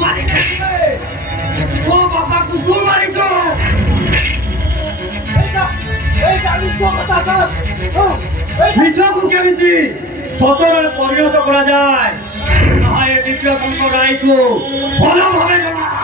मारी तो बाबा को तू मारी जो मिशा को केमिति सतरे परिणत करा जाए ना ए दिव्य शंकर राय को भलो भावे जणा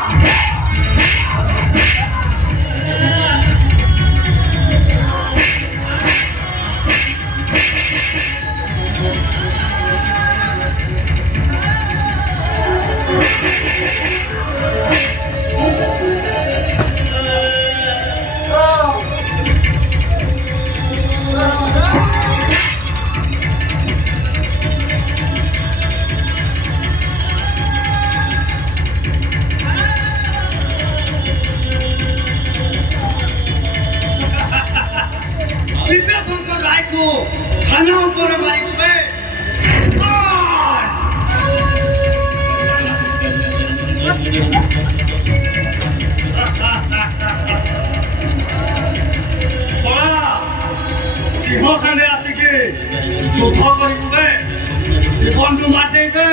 खाना ऊपर मारी को बे सोला सिंहासने आसिके युद्ध करिबु बे जीवन तू मार देबे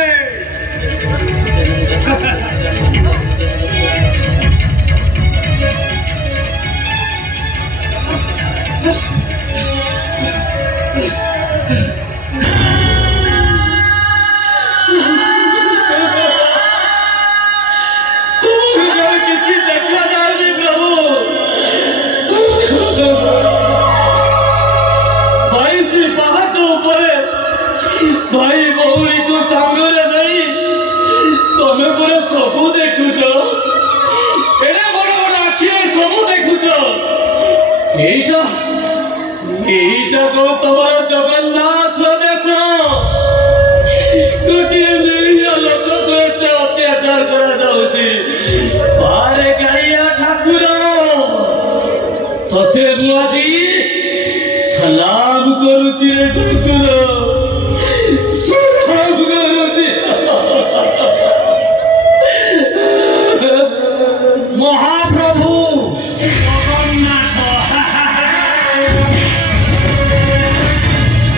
भाई बहुरी को सांगरे नहीं तमे पूरा सबू देखुछ एने बड़ बड़ आखि सबू देखुछ एटा को तुम्हारा जगन्नाथ देश गोटे निरीह लोक को अत्याचार करा जाउची बारे गाड़िया ठाकुर तते बुआजी सलाम करूची रे ठाकुर महाप्रभु जगन्नाथ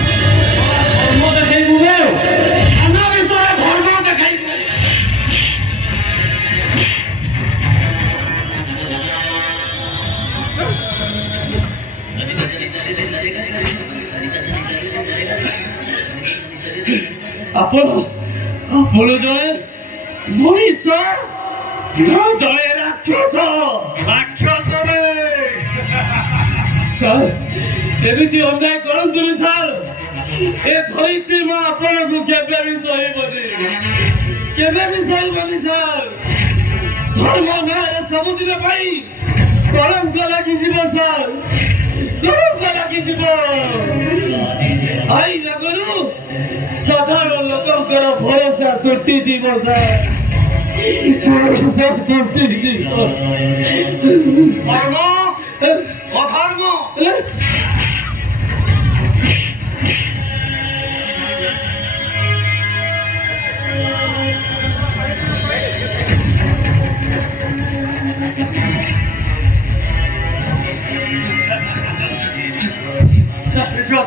धर्म देखाई बुबे खाना भितर धर्म देखाई आपण जड़े मनीष जड़े राक्षस सर एमती अन्याय करतुनि सर ए धरित्री मां आपण को केबे भी सहीबनी सर धर्म गाँव सबुदिन कलंक लगी सर कलंक लगी आई लगू साधारण लोकंकर भरोसा तुटी जीव सर भरोसा तुटी जीव धर्म अधर्म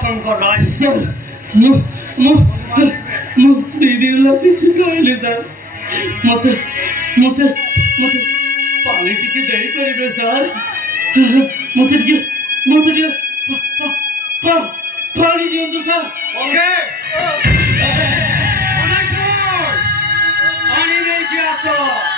शंकर राय सर दीदी किसी कहले सर मत मत मत पानी टिके दे परिबे सर मत पानी दियंतु सर ओके पानी नहीं किया सर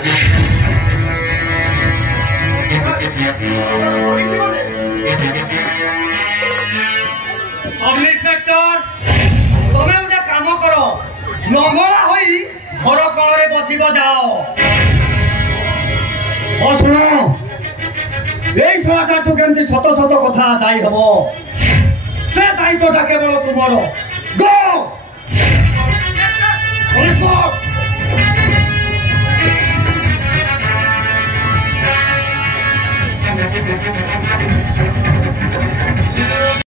सब इंस्पेक्टर তুমি গোটে কাম কর লঙ্গড়া হই ঘর কলরে বসিব যাও ও শুণ এই শোয়াটাঠু কেমতি শত শত কথা দায়ী হব সে দায়িত্বটা কেবল তোমার গো